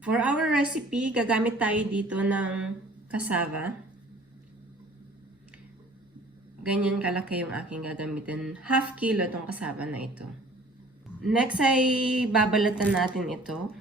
For our recipe, gagamit tayo dito ng cassava. Ganyan kalaki yung aking gagamitin. Half kilo itong cassava na ito. Next ay babalatan natin ito.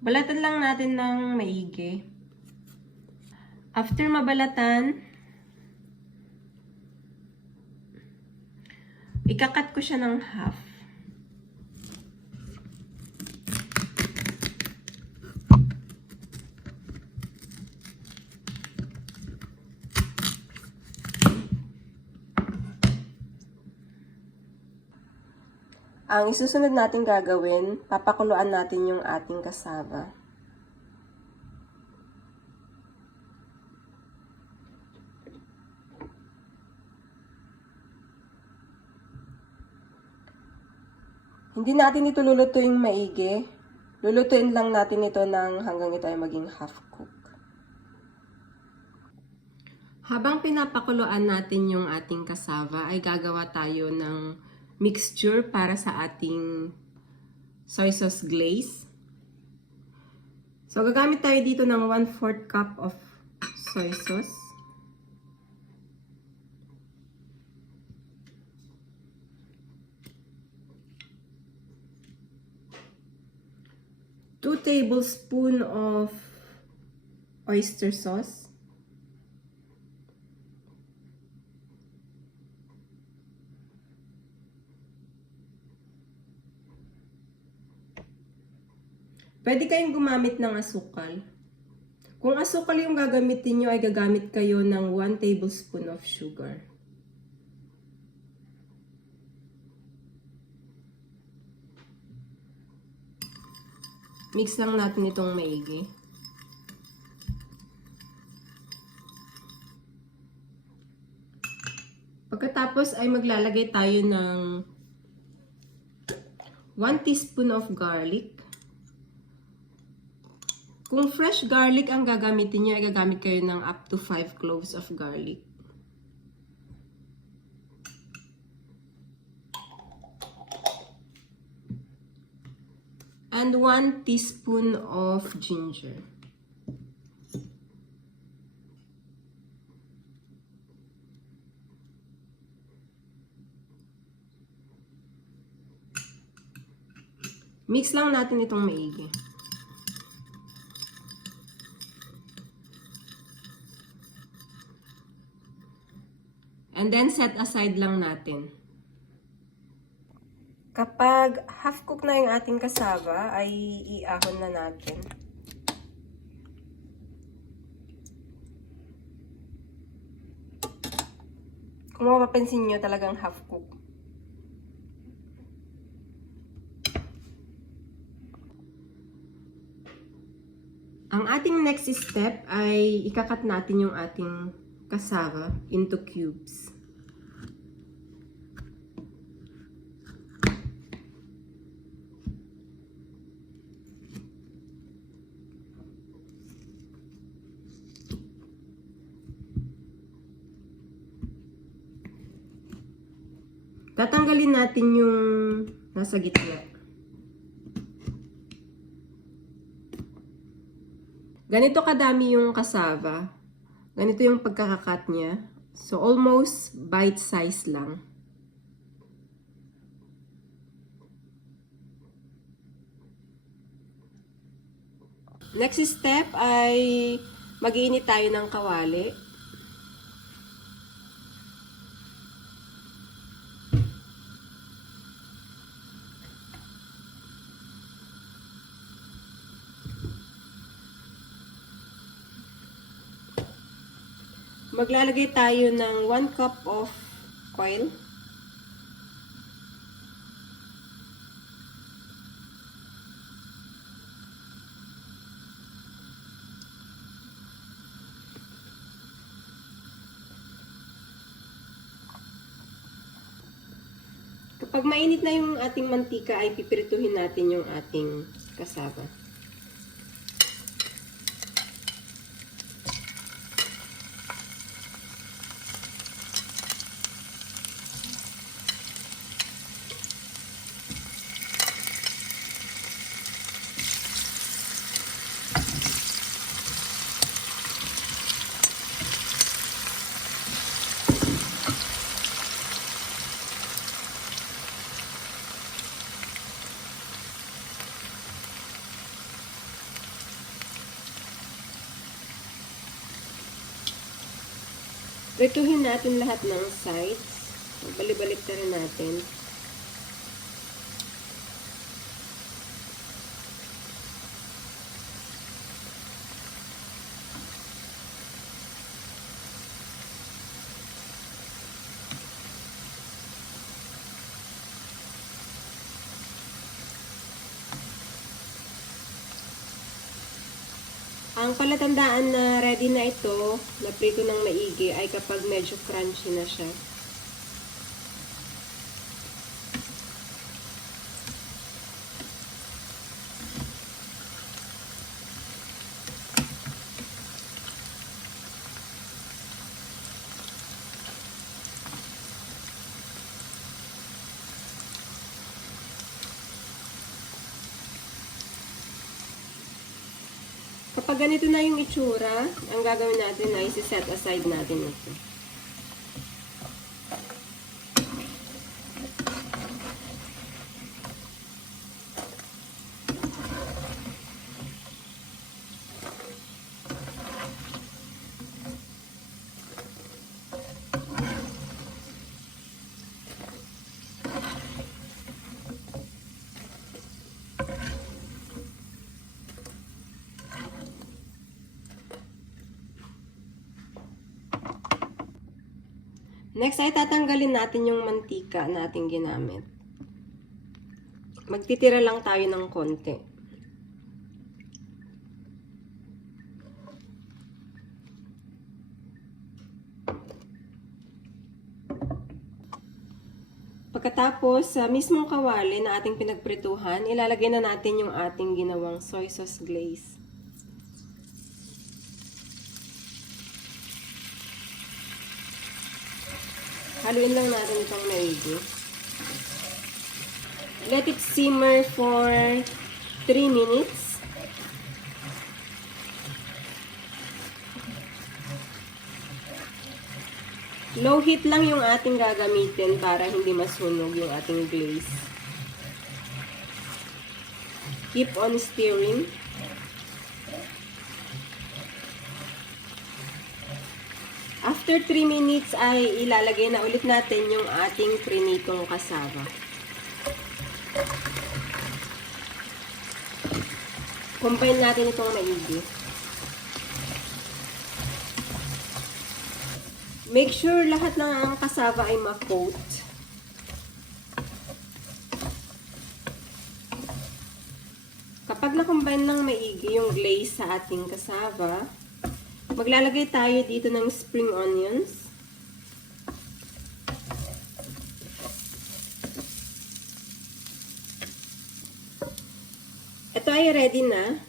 Balatan lang natin ng maigi. After mabalatan, ikakat ko siya ng half. Ang isusunod natin gagawin, papakuluan natin yung ating cassava. Hindi natin ito lulutuin maigi. Lulutuin lang natin ito hanggang ito ay maging half cook. Habang pinapakuluan natin yung ating cassava, ay gagawa tayo ng mixture para sa ating soy sauce glaze. So, gagamit tayo dito ng 1/4 cup of soy sauce. Two tablespoons of oyster sauce. Pwede kayong gumamit ng asukal. Kung asukal yung gagamitin nyo, ay gagamit kayo ng 1 tablespoon of sugar. Mix lang natin itong maigi. Pagkatapos ay maglalagay tayo ng 1 teaspoon of garlic. Kung fresh garlic ang gagamitin nyo, ay gagamit kayo ng up to 5 cloves of garlic. And 1 teaspoon of ginger. Mix lang natin itong maigi. And then, set aside lang natin. Kapag half cook na yung ating cassava, ay iahon na natin. Kung mapapansin nyo, talagang half cook. Ang ating next step ay ikakat natin yung ating cassava into cubes. Tatanggalin natin yung nasa gitna. Ganito kadami yung cassava. Ganito yung pagkakakat niya. So, almost bite size lang. Next step ay mag-iinit tayo ng kawali. Maglalagay tayo ng 1 cup of oil. Kapag mainit na yung ating mantika, ay pipirituhin natin yung ating cassava. Prituhin natin lahat ng sides. Balik-balik na rin natin. Ang palatandaan na ready na ito, na prito ng maigi, ay kapag medyo crunchy na siya. Kapag ganito na yung itsura, ang gagawin natin ay set aside natin ito. Next ay tatanggalin natin yung mantika na ating ginamit. Magtitira lang tayo ng konti. Pagkatapos, sa mismong kawali na ating pinagprituhan, ilalagay na natin yung ating ginawang soy sauce glaze. Haluin lang natin itong maigi. Let it simmer for 3 minutes. Low heat lang yung ating gagamitin para hindi masunog yung ating glaze. Keep on stirring. After 3 minutes ay ilalagay na ulit natin yung ating prinitong cassava. Combine natin itong maigi. Make sure lahat ng cassava ay ma-coat. Kapag na-combine ng maigi yung glaze sa ating cassava, maglalagay tayo dito ng spring onions. Ito ay ready na.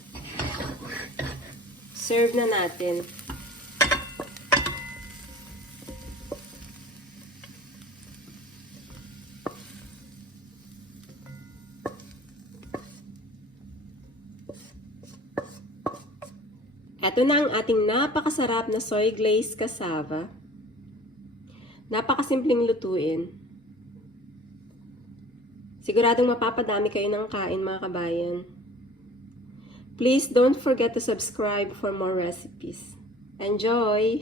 Serve na natin. Ito na ang ating napakasarap na soy glazed cassava. Napakasimpleng lutuin. Siguradong mapapadami kayo ng kain, mga kabayan. Please don't forget to subscribe for more recipes. Enjoy!